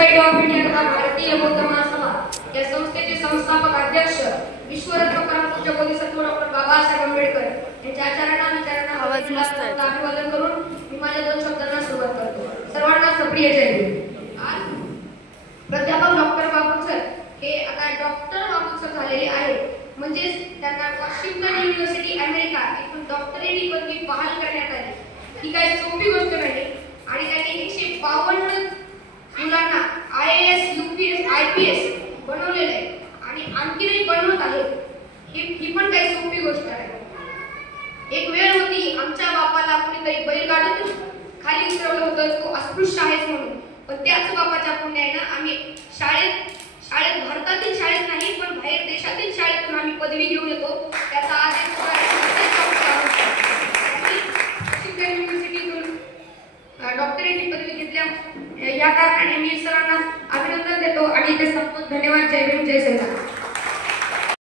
Society of India तथा भारतीय बौद्ध महासभा या संस्थेचे संस्थापक अध्यक्ष विश्वरत्न परमपूज्य बोधिसत्व डॉक्टर बाबासाहेब आंबेडकर यांच्या आचारांना विचारांना अभिवादन करून मी माझ्या 2 शब्दांना सुरुवात करतो. सर्वांना सप्रिय जय हिंद. आज प्राध्यापक डॉक्टर बाबू सर हे आता डॉक्टर बाबू सर झालेले आहेत. म्हणजे त्यांना वॉशिंग्टन युनिव्हर्सिटी अमेरिका इथून डॉक्टरेट ही पदवी बहाल करण्यात आली. ही काही सोपी गोष्ट नाही आणि त्यांनी 152 मुलांना IAS, UPS, IPS बनवलेले आहे आणि आणखीनही बनवत आहेत. ही पण काही सोपी गोष्ट आहे. एक वेळ होती आमच्या बापाला कुणीतरी बैलगाडीतून खाली उतरवलं होतं, तो अस्पृश्य आहेच म्हणून. पण त्याच बापाच्या पुण्यानं आम्ही शाळेत भारतातील शाळेत नाही पण बाहेर देशातील शाळेतून आम्ही पदवी घेऊन येतो. त्याचा आज युनिव्हर्सिटीतून डॉक्टरेट ही पदवी घेतल्या या कारणाने मी सरांना अभिनंदन देतो आणि ते संपूर्ण धन्यवाद. जय भीम, जय श्रीराम.